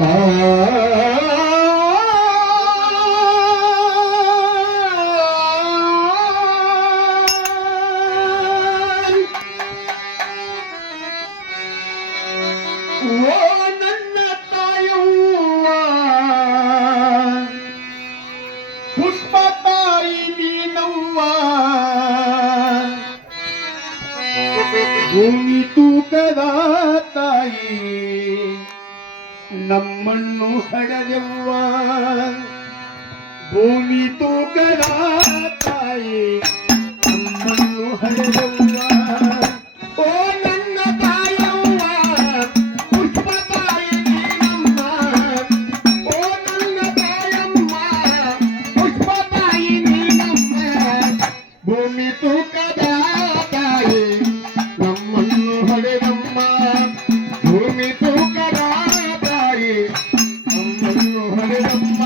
ನನ್ನ ತಾಯವ್ವ ಪುಷ್ಪ ತಾಯಿ ನೀನವ್ವ ಭೂಮಿ ತೂಕದ ತಾಯಿ ನಮ್ಮನ್ನು ಹಡೆದವ್ವ ಭೂಮಿ ತೂಕದ ತಾಯಿ ನಮ್ಮನ್ನು ಹಡೆದವ್ವ ಭೂಮಿ ತೂಕದ ತಾಯಿ ನಮ್ಮನ್ನು ಹಡೆದಮ್ಮ ಭೂಮಿ ತೂಕದ ತಾಯಿ ನಮ್ಮನ್ನು ಹಡೆದಮ್ಮ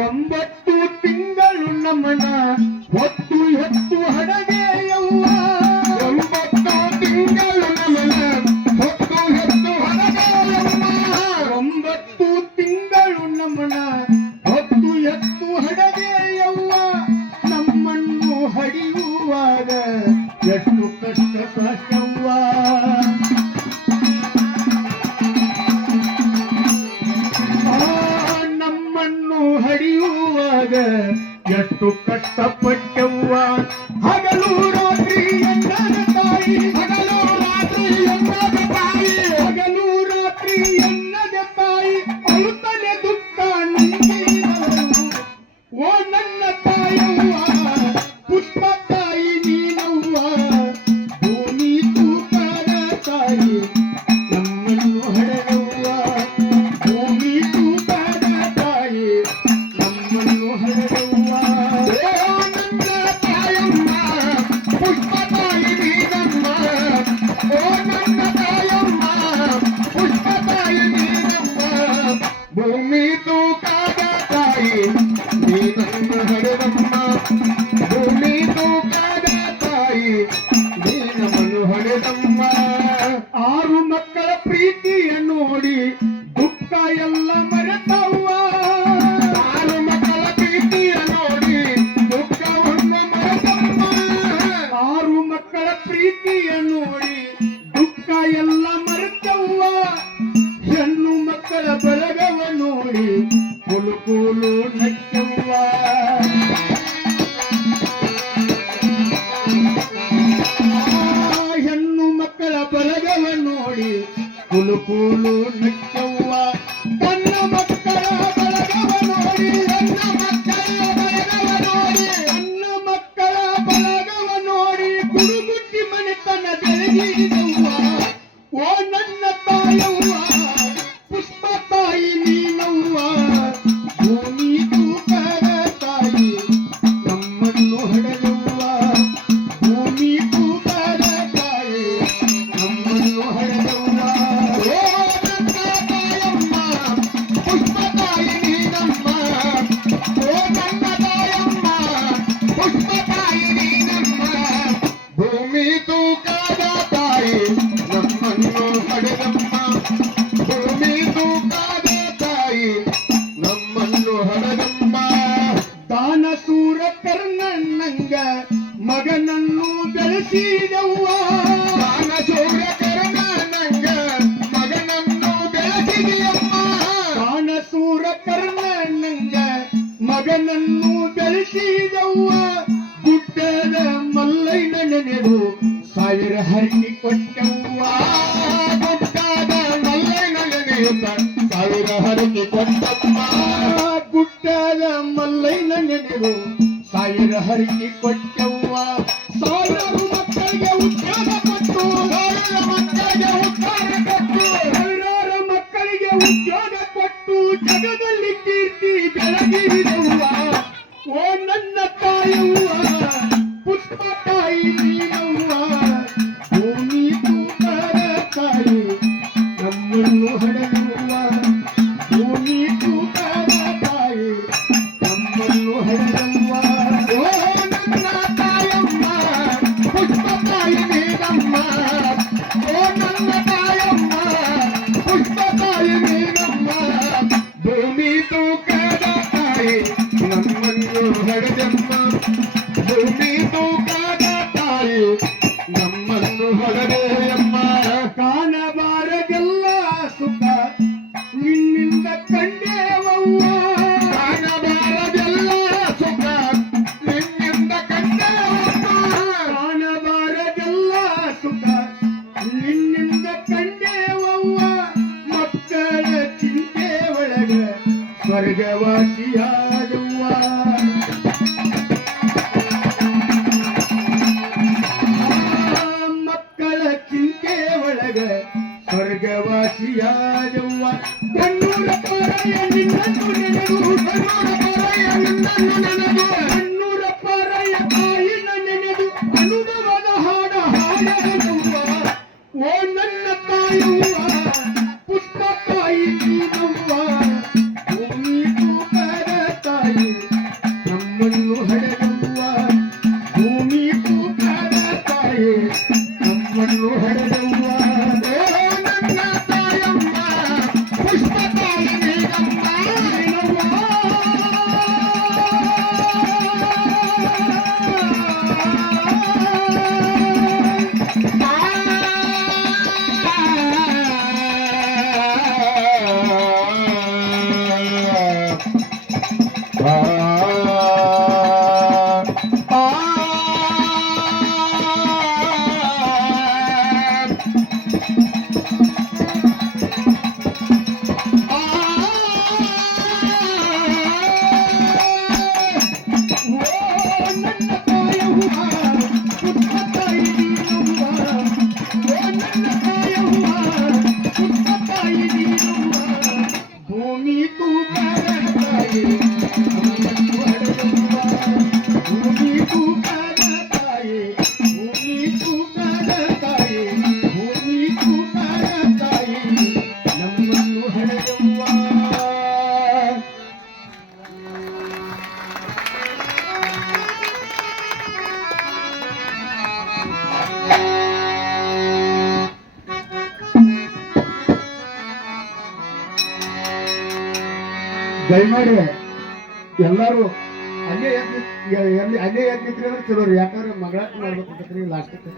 9 ತಿಂಗಳು ನಮ್ಮನ ಹೊತ್ತು ಹೆತ್ತು ಹಡಗೆಯವ್ವ 9 ತಿಂಗಳು ನಮ್ಮನ ಹೊತ್ತು ಹೆತ್ತು ಹಡಗೆಯವ್ವ 9 ತಿಂಗಳು ನಮ್ಮನ ಹೊತ್ತು ಹೆತ್ತು ಹಡಗೆಯವ್ವ ನಮ್ಮನ್ನು ಹಡಿಯುವಾಗ ಎಷ್ಟು ಕಷ್ಟ ಸಾಕವ್ವ ನಮ್ಮನ್ನು ಹಡಿಯುವಾಗ ಎಷ್ಟು ಕಷ್ಟಪಟ್ಟವ್ವ ಹಗಲು ರಾತ್ರಿ ಎನ್ನದ ತಾಯಿ ಹಗಲು ರಾತ್ರಿ ಎನ್ನದ ತಾಯಿ ಹಗಲು ರಾತ್ರಿ ಎನ್ನದ ತಾಯಿ ಅಳುತ್ತಲೆ ದುಃಖ ನುಂಗಿದವರು ಓ ನನ್ನ ತಾಯವ್ವ ಪುಷ್ಪ ತಾಯಿ ನೀನವ್ವ ಭೂಮಿ ತೂಕದ ತಾಯಿ ನಮ್ಮನ್ನು ಹಡೆದವ್ವ ಭೂಮಿ ತೂಕದ ತಾಯಿ ನಮ್ಮನ್ನು ಹಡೆದವ್ವ ನನ್ನ ತಾಯಮ್ಮ ಪುಷ್ಪ ತಾಯಿ ನೀನಮ್ಮ ಓ ನನ್ನ ತಾಯಮ್ಮ ಪುಷ್ಪ ತಾಯಿ ನೀನಮ್ಮ ಭೂಮಿ ತೂಕದ ತಾಯಿ ನೀನನ್ನು ಹಡೆದಮ್ಮ ಭೂಮಿ ತೂಕದ ತಾಯಿ ನೀನನ್ನು ಹಡೆದಮ್ಮ 6 ಮಕ್ಕಳ ಪ್ರೀತಿಯ ನೋಡಿ ದುಃಖ ಎಲ್ಲ ಮರೆತವ್ವ 6 ಮಕ್ಕಳ ಪ್ರೀತಿಯ ನೋಡಿ ದುಃಖವನ್ನು ಮರೆತವ್ವ 6 ಮಕ್ಕಳ ಪ್ರೀತಿಯ ನೋಡಿ ದುಃಖ ಎಲ್ಲ ಮರೆತವ್ವ ಹೆಣ್ಣು ಮಕ್ಕಳ ಬಳಗವ ನೋಡಿ ಕುಲುಕುಲು ನಕ್ಕವ್ವ ಹೆಣ್ಣು ಮಕ್ಕಳ ಬಳಗವ ನೋಡಿ ಕುಲುಕುಲು ನಕ್ಕವ್ವ ತನ್ನ ಮಕ್ಕಳ ಬಳಗವ ನೋಡಿ ನನ್ನ ಮಕ್ಕಳ ಬಳಗವ ನೋಡಿ ನನ್ನ ಮಕ್ಕಳ ಬಳಗವ ನೋಡಿ ಗುಡುಗುಟ್ಟಿ ಮನೆತನ ಬೆಳಗಿದವ್ವ ಓ ನನ್ನ ತಾಯವ್ವ ಪುಷ್ಪ ತಾಯಿ ನೀನವ್ವ ಭೂಮಿ ತೂಕದ ತಾಯಿ ನಮ್ಮನ್ನು ಹಡೆದವ್ವ ಭೂಮಿ ತೂಕದ ತಾಯಿ ನಮ್ಮನ್ನು ಹಡೆದವ್ವ ಓ ನನ್ನ ತಾಯಮ್ಮ ಪುಷ್ಪ ತಾಯಿ ನೀನಮ್ಮ ಓ ನನ್ನ ತಾಯಮ್ಮ ಪುಷ್ಪ ತಾಯಿ ನೀನಮ್ಮ ಭೂಮಿ ತೂಕದ ತಾಯಿ ನಮ್ಮನ್ನು ಹಡೆದಮ್ಮ ಭೂಮಿ ತೂಕದ ತಾಯಿ ನಮ್ಮನ್ನು ಹಡೆದಮ್ಮ ದಾನಸೂರ ಕರ್ಣಣ್ಣಂಗ ಮಗನನ್ನು ಬೆಳೆಸಿದವ್ವ ದಾನಸೂರ ಕರ್ಣಣ್ಣಂಗ ಮಗನನ್ನು ಬೆಳೆಸಿದೆಯಮ್ಮ ದಾನಸೂರ ಕರ್ಣಣ್ಣಂಗ ಮಗನನ್ನು ಬೆಳೆಸಿದವ್ವ ಗುಡ್ಡದ ಮಲ್ಲಯ್ಯನ ನೆನೆದು 1000 ಹರಟಿ ಕೊಟ್ಟವ್ವ ಗುಡ್ಡದ ಮಲ್ಲಯ್ಯನ ನೆನೆಯುತ್ತ ಸಾವಿರ ಹರಕೆ ಕೊಟ್ಟಮ್ಮ ಗುಡ್ಡದ ಮಲ್ಲೈನ ನೆನೆದು ಸಾವಿರ ಹರಕೆ ಕೊಟ್ಟವ್ವ ಸಾವಿರಾರು ಮಕ್ಕಳಿಗೆ ಉದ್ಯೋಗ ಕೊಟ್ಟು ಸಾವಿರಾರು ಮಕ್ಕಳಿಗೆ ಉದ್ಯೋಗ ಕೊಟ್ಟು ಜಗದಲ್ಲಿ ಕೀರ್ತಿ ಬೆಳಗಿದವ್ವ ಓ ನನ್ನ ತಾಯವ್ವ ಪುಷ್ಪ ತಾಯಿ ನೀನವ್ವ ಭೂಮಿ ತೂಕದ ತಾಯಿ ನಮ್ಮನ್ನು ಹಡೆಯುವ ಭೂಮಿ ತೂಕದ ತಾಯಿ ನಮ್ಮನ್ನು ಹಡೆಯುವ ಓ ನನ್ನ ತಾಯಮ್ಮ ಪುಷ್ಪ ತಾಯಿ ನೀನಮ್ಮ ಓ ನನ್ನ ತಾಯಮ್ಮ ಪುಷ್ಪ ತಾಯಿ ನೀನಮ್ಮ ಭೂಮಿ ತೂಕದ ತಾಯಿ ನಮ್ಮನ್ನು ಹಡೆದಮ್ಮ ಭೂಮಿ ತೂಕದ ತಾಯಿ ನಮ್ಮನ್ನು ಹೊಡೆಯಮ್ಮ ಕಾಣಬಾರದೆಲ್ಲ ಸುಖ ನಿನ್ನಿಂದ ಕಂಡೇವವ್ವ ಕಾಣಬಾರದೆಲ್ಲ ಸುಖ ನಿನ್ನಿಂದ ಕಂಡೇವಮ್ಮ ಕಾಣಬಾರದೆಲ್ಲ ಸುಖ ನಿನ್ನಿಂದ ಕಂಡೇವವ್ವ ಮಕ್ಕಳ ಚಿಂತೆ ಒಳಗ ಸ್ವರ್ಗವಾಸಿಯಾದವ್ವ ಮಕ್ಕಳ ಚಿಂತೆ ಒಳಗ ಸ್ವರ್ಗವಾಸಿಯಾದವ್ವ ಕಣ್ಣೂರ ಪಾರಾಯ ನಿನ್ನನ್ನು ನೆನೆದು ಕಣ್ಣೂರ ಪಾರಾಯ ನಿನ್ನನ್ನು ನೆನೆದು ಕಣ್ಣೂರ ಪಾರಾಯ ತಾಯಿನ ನೆನೆದು ಅನುಭವದ ಹಾಡ ಹಾಡದವ್ವ ಓ ನನ್ನ ತಾಯವ್ವ ಪುಷ್ಪ ತಾಯಿ ನೀನವ್ವ ಭೂಮಿ ತೂಕದ ತಾಯಿ ನಮ್ಮನ್ನು ಹಡೆದವ್ವ ಭೂಮಿ ತೂಕದ ತಾಯಿ ನಮ್ಮನ್ನು ಹಡೆದವ್ವ ಓ ನನ್ನ ತಾಯಮ್ಮ ಪುಷ್ಪ ತಾಯಿ ನೀನಮ್ಮ ಭೂಮಿ ತೂಕದ ತಾಯಿ ನಮ್ಮನ್ನು ಹಡೆದವ್ವ ಭೂಮಿ ತೂಕದ ತಾಯಿ ಭೂಮಿ ತೂಕದ ತಾಯಿ ಭೂಮಿ ತೂಕದ ತಾಯಿ ನಮ್ಮನ್ನು ಹಡೆದವ್ವ ದಯಮಾಡಿ ಎಲ್ಲರೂ ಅಲ್ಲೇ ಅಲ್ಲೇ ಎದ್ದಿದ್ರಿ ಅಂದ್ರೆ ಚಲೋ ರೀ ಯಾಕಂದ್ರೆ ಮಗಳಾಟ ಮಾಡ್ಬೇಕಂತರಿ ಲಾಸ್ಟಕ್ಕೆ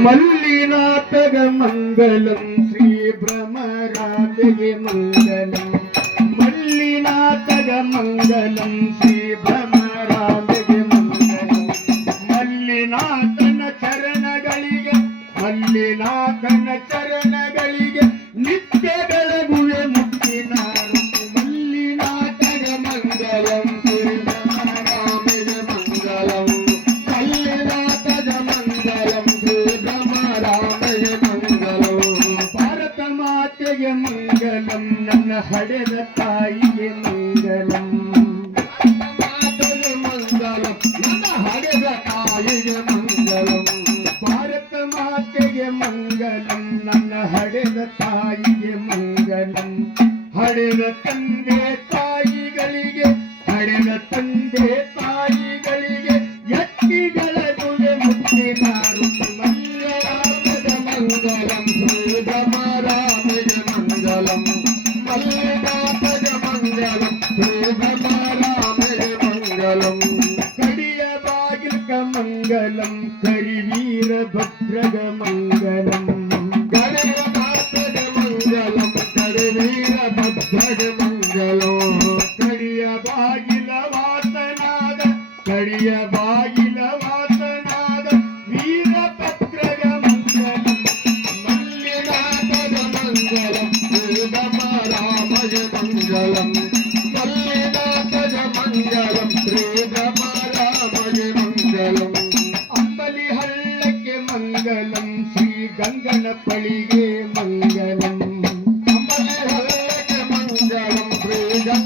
ಮಲ್ಲಿನಾಥಗ ಮಂಗಲಂ ಶ್ರೀ ಭ್ರಮರಾಂಬೆಗೆ ಮಂಗಲಂ ಮಲ್ಲಿನಾಥಗ ಮಂಗಲಂ ಶ್ರೀ ಭ್ರಮರಾಂಬೆಗೆ ಮಂಗಲಂ ಮಲ್ಲಿನಾಥನ ಚರಣಗಳಿಗೆ ಮಲ್ಲಿನಾಥನ ಚರಣಗಳಿಗೆ ನಿತ್ಯ ಬೆಳಗುವೆ ಮುಕ್ತಿನ ಮಲ್ಲಿನಾಥಗ ಮಂಗಲಂ ಶ್ರೀ ಭ್ರಮರಾಂಬೆಗೆ ಮಂಗಲಂ ಮಲ್ಲಿನಾಥಗ ಮಂಗಲಂ ಶ್ರೀ ಭ್ರಮರಾಂಬೆಗೆ ಮಂಗಲಂ ಭಾರತ ಮಾತೆಗೆ ಮಂಗಲಂ ನನ್ನ ಹಡೆದ ತಾಯಿಗೆ ಮಂಗಲಂ ಮಾತೆಗೆ ಮಂಗಲಂ ನನ್ನ ಹಡೆದ ತಾಯಿಗೆ ಮಂಗಲಂ ಭಾರತ ಮಾತೆಗೆ ಮಂಗಲಂ ನನ್ನ ಹಡೆದ ತಾಯಿಗೆ ಮಂಗಲಂ ಹಡೆದ ತಂದೆ ತಾಯಿಗಳಿಗೆ ಹಡೆದ ತಂದೆ ತಾಯಿಗಳಿಗೆ ಎತ್ತಿಗಳ ನುವೆ ಮುತ್ತಿನ ಮಲ್ಯರಾಮದ ಮಂಗಲಂ ಶ್ರೀ ಭ್ರಮರಾಂಬೆಗೆ ಮಂಗಲಂ ಮಲ್ಲಿನಾಥಗ ಮಂಗಲಂ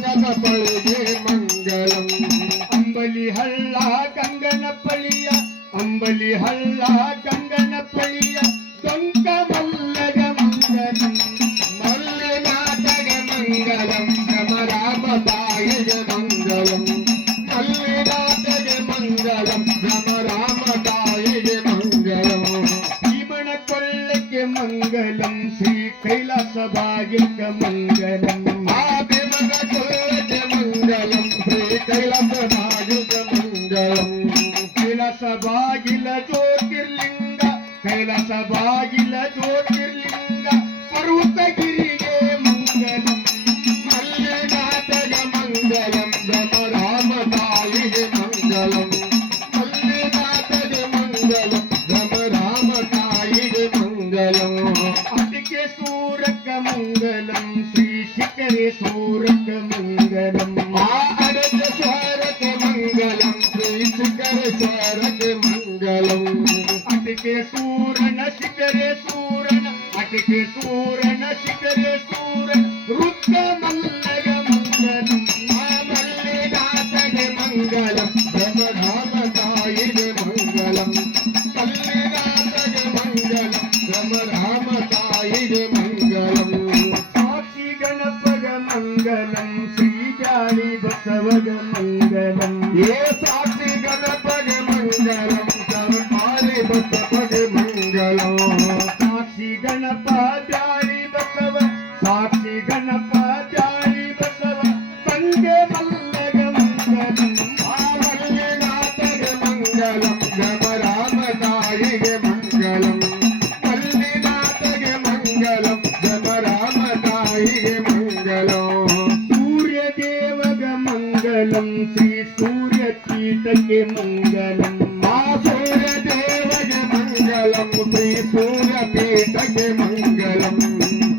ಗಂಗನ ಬಳಿಗೆ ಮಂಗಲಂ ಅಂಬಲಿ ಹಳ್ಳ ಗಂಗನ ಪಳಿಯ ಅಂಬಲಿ ಹಳ್ಳ ಗಂಗನ ಪಳಿಯ ದೊಂಕ ಮಲ್ಲಗ ಮಂಗಲಂ ಮಲ್ಲಿನಾಥಗೆ ಮಂಗಲಂ ಭ್ರಮರಾಮ ತಾಯಿಗೆ ಮಂಗಲಂ ಮಲ್ಲಿನಾಥಗೆ ಮಂಗಲಂ ಭ್ರಮರಾಮ ತಾಯಿಗೆ ಮಂಗಲಂ ಭೀಮನ ಕೊಳ್ಳಕ್ಕೆ ಮಂಗಲಂ ಶ್ರೀ ಕೈಲಾಸ ಭಾಗ್ಯಕ ಮಂಗಲಂ ಆ ಭೀಮನ ಕೊಳ್ಳಕ್ಕೆ ಮಂಗಲಂ ಶ್ರೀ ಕೈಲಾಸ ಭಾಗ್ಯಕ ಮಂಗಲಂ ಕೈಲಾಸ ಬಾಗಿಲ ಜ್ಯೋತಿರ್ಲಿಂಗ ಕೈಲಾಸ ಬಾಗಿಲ ಜ್ಯೋತಿರ್ಲಿಂಗ ಪರ್ವತಗಿರಿಗೆ ಮಂಗಲಂ ಮಲ್ಲಿನಾಥಗೆ ಮಂಗಲಂ ಭ್ರಮರಾಮ ತಾಯಿಗೆ ಮಂಗಲಂ ಮಲ್ಲಿನಾಥಗೆ ಮಂಗಲಂ ಭ್ರಮರಾಮ ತಾಯಿಗೆ ಮಂಗಲಂ ಅದಕ್ಕೆ ಸೂರಕ ಮಂಗಲಂ ಶ್ರೀ ಶಿಖರೆ ಸೂರಕ ಮಂಗಲಂ ಆ ಅಡಕ ಸ್ವರಕ್ಕೆ ಮಂಗಲಂ ಶ್ರೀ ಶಿಖರ ಸ್ವರಕ್ಕೆ ಮಂಗಲಂ ಅದಕ್ಕೆ ಸೂರನ ಶಿಖರೆ ಸೂರನ ಅದಕ್ಕೆ ಸೂರನ ಶಿಖರೆ ಸೂರನ ರುದ್ರ ಮಲ್ಲಗ ಮಂಗಲಂ ಆ ಮಲ್ಲಿನಾಥಗೆ ಮಂಗಲಂ ಭ್ರಮರಾಮ ತಾಯಿಗೆ ಮಂಗಲಂ ಮಲ್ಲಿನಾಥಗೆ ಮಂಗಲಂ ಭ್ರಮರಾಮ ತಾಯಿಗೆ ಮಂಗಲಂ ಸಾಕ್ಷಿ ಗಣಪಗ ಮಂಗಲಂ ಶ್ರೀ ಜಾಳಿ ಬಸವಗ ಮಂಗಲಂ ಏ ಸಾಕ್ಷಿ ಗಣಪಗೆ ಮಂಗಲಂ ಸರ್ಕಾರಿ ಬಸವಗೆ ಮಂಗಲಂ ಸಾಕ್ಷಿ ಗಣಪ ಜಾಳಿ ಬಸವ ಸಾಕ್ಷಿ ಗಣಪ ಜಾಳಿ ಬಸವ ತಂದೆ ಮಲ್ಲಗ ಮಂಗಲಂ ಆ ಮಲ್ಲಿನಾಥಗೆ ಮಂಗಲಂ ಭ್ರಮರಾಮ ತಾಯಿಗೆ ಮಂಗಲಂ ಮಲ್ಲಿನಾಥಗೆ ಮಂಗಲಂ ಭ್ರಮರಾಮ ತಾಯಿಗೆ ಮಂಗಲಂ ಸೂರ್ಯ ದೇವಗ ಮಂಗಲಂ ಶ್ರೀ ಸೂರ್ಯ ಕೀಟಕ್ಕೆ ಮಂಗಲಂ ಆ ಸೂರ್ಯ ದೇವಗೆ ಮಂಗಲಂ ಶ್ರೀ ಸೂರ್ಯ ಪೀಠಗೆ ಮಂಗಲಂ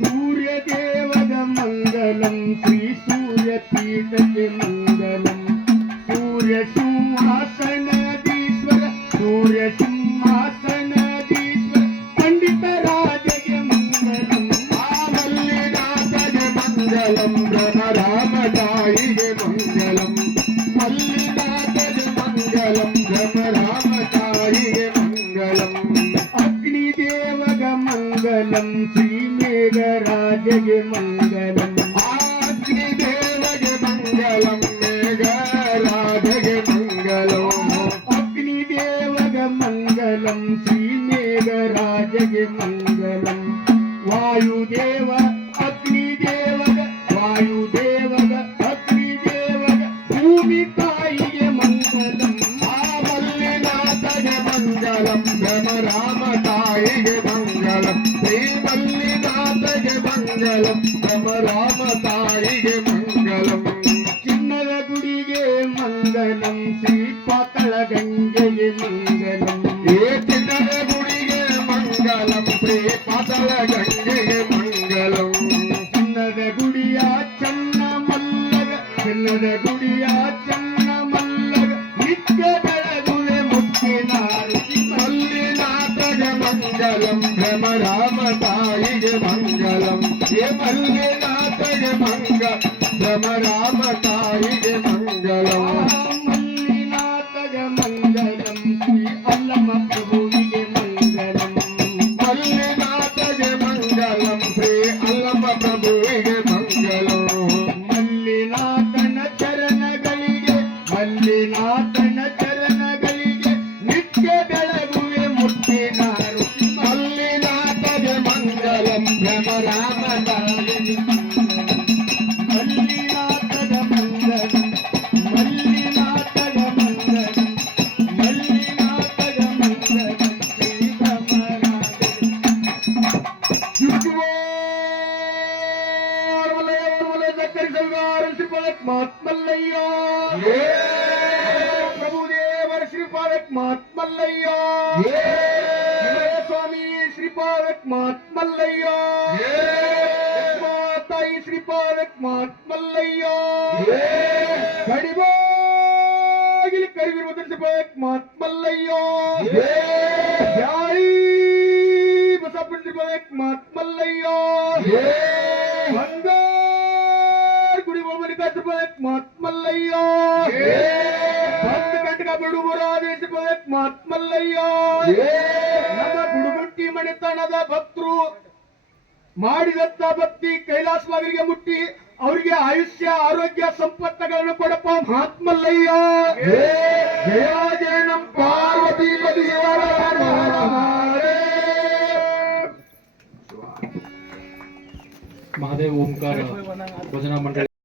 ಸೂರ್ಯ ದೇವಗ ಮಂಗಲಂ ಶ್ರೀ ಸೂರ್ಯ ಪೀಠಕ್ಕೆ ಮಂಗಲಂ ಸೂರ್ಯ ಸಿಂಹಾಸನದೀಶ್ವರ ಸೂರ್ಯ ಸಿಂಹಾಸನದೀಶ್ವರ ಪಂಡಿತ ರಾಜಗೆ ಮಂಗಲಂ ಆ ಮಲ್ಲಿನಾಥಗೆ ಮಂಗಲಂ ಭ್ರಮರಾಮ ತಾಯಿಗೆ ಮಂಗಲಂ ಮಲ್ಲಿನಾಥಗೆ ಮಂಗಲಂ ಭ್ರಮರಾಮ ತಾಯಿಗೆ ಮಂಗಲಂ ಅಗ್ನಿದೇವಗ ಮಂಗಲಂ ಶ್ರೀ ಮೇಘರಾಜಗೆ ಮಂಗಲಂ ಅಗ್ನಿದೇವಗೆ ಮಂಗಲಂ ಮೇಘರಾಜಗೆ ಮಂಗಲಂ ಅಗ್ನಿದೇವಗ ಮಂಗಲಂ ಶ್ರೀ ಮೇಘರಾಜಗೆ ಮಂಗಲಂ ವಾಯುದೇವ ಅಗ್ನಿದೇವಗ ವಾಯುದೇವಗ ಅಗ್ನಿದೇವಗ ಭೂಮಿ ತಾಯಿಗೆ ಮಂಗಲಂ ಆ ಮಲ್ಲಿನಾಥಗೆ ಮಂಗಲಂ ಭ್ರಮರಾಮ ತಾಯಿಗೆ ಮಂಗಲಂ ಶ್ರೀ ಮಲ್ಲಿನಾಥಗೆ ಮಂಗಲಂ ಭ್ರಮರಾಮ ತಾಯಿಗೆ ಮಂಗಲಂ ಚಿನ್ನದ ಗುಡಿಗೆ ಮಂಗಲಂ ಶ್ರೀ ಪಾತಳ ಗಂಗೆಗೆ ಮಂಗಲಂ ಏ ಚಿನ್ನದ ಗುಡಿಗೆ ಮಂಗಲಂ ಶ್ರೀ ಪಾತಳ ಗಂಗೆಗೆ ಮಂಗಲಂ ಚಿನ್ನದ ಗುಡಿಯ ಚನ್ನ ಮಲ್ಲಗ ಚಿನ್ನದ ಗುಡಿಯ ಚನ್ನ ಮಲ್ಲಗ ನಿತ್ಯ ಬೆಳಗುವೆ ಮುತ್ತಿನಾರುತಿ ಮಲ್ಲಿನಾಥಗೆ ಮಂಗಲಂ ಭ್ರಮರಾಮ ತಾಯಿಗೆ ಮಂಗಲಂ ಏ ಮಲ್ಲಿನಾಥಗೆ ಮಂಗ ಭ್ರಮರಾಮ ತಾಯಿಗೆ ಮಂಗಲಂ ಮಲ್ಲಿನಾಥಗ ಮಂಗಲಂ ಶ್ರೀ ಅಲ್ಲಮ ಪ್ರಭುವಿಗೆ ಮಂಗಲಂ ಮಲ್ಲಿನಾಥಗೆ ಮಂಗಲಂ ಶ್ರೀ ಅಲ್ಲಮ ಪ್ರಭುವಿಗೆ ಮಂಗಲಂ ಮಲ್ಲಿನಾಥನ ಚರಣಗಳಿಗೆ ಮಲ್ಲಿನಾಥನ ಚರಣಗಳಿಗೆ ನಿತ್ಯ ಬೆಳಗುವೆ ಮುತ್ತಿನಾರುತಿ ಮಲ್ಲಿನಾಥಗೆ ಮಂಗಲಂ ಭ್ರಮರಾಮ ತಾಯಿಗೆ ಮಲ್ಲಿನಾಥಗ ಮಂಗಲಂ ಮಲ್ಲಿನಾಥಗ ಮಂಗಲಂ ಮಲ್ಲಿನಾಥಗ ಮಂಗಲಂ ಶ್ರೀ ಮಹಾತ್ಮಲ್ಲಯ್ಯ ಪ್ರಭುದೇವರ ಶ್ರೀಪಾದಕ್ ಮಹಾತ್ಮಲ್ಲಯ್ಯ ಸ್ವಾಮಿ ಶ್ರೀಪಾದಕ್ ಮಹಾತ್ಮಲ್ಲಯ್ಯ ತಾಯಿ ಶ್ರೀಪಾದಕ್ ಮಹಾತ್ಮಲ್ಲಯ್ಯ ಕಡಿಬಾಗಿಲು ಕರಿಗಿರುವ ಶ್ರೀಪಾದಕ್ ಮಹಾತ್ಮಲ್ಲಯ್ಯ ಜೈ ಬಸಪ್ಪನ ಶ್ರೀಪಾದಕ್ ಮಹಾತ್ಮಲ್ಲಯ್ಯ ಬಂಗಾರ ಗುಡಿ ಗದ್ರಬೇಕು ಮಹಾತ್ಮಲ್ಲಯ್ಯ ಬಂದು ಗಂಟಗ ಬಿಡುಬುರಾದೇಶಬೇಕು ಮಹಾತ್ಮಲ್ಲಯ್ಯ ನಮ್ಮ ಗುಡುಗುಟ್ಟಿ ಮಣಿತನದ ಭಕ್ತರು ಮಾಡಿದಂತ ಭಕ್ತಿ ಕೈಲಾಸವಾಗರಿಗೆ ಮುಟ್ಟಿ ಅವರಿಗೆ ಆಯುಷ್ಯ ಆರೋಗ್ಯ ಸಂಪತ್ತಗಳನ್ನು ಕೊಡಪ್ಪ ಮಹಾತ್ಮಲ್ಲಯ್ಯ ಜಯ ಜಯ ನಮ್ಮ ಪಾರ್ವತಿ ಪತಿ महादेव ओमकार भजना मंडळ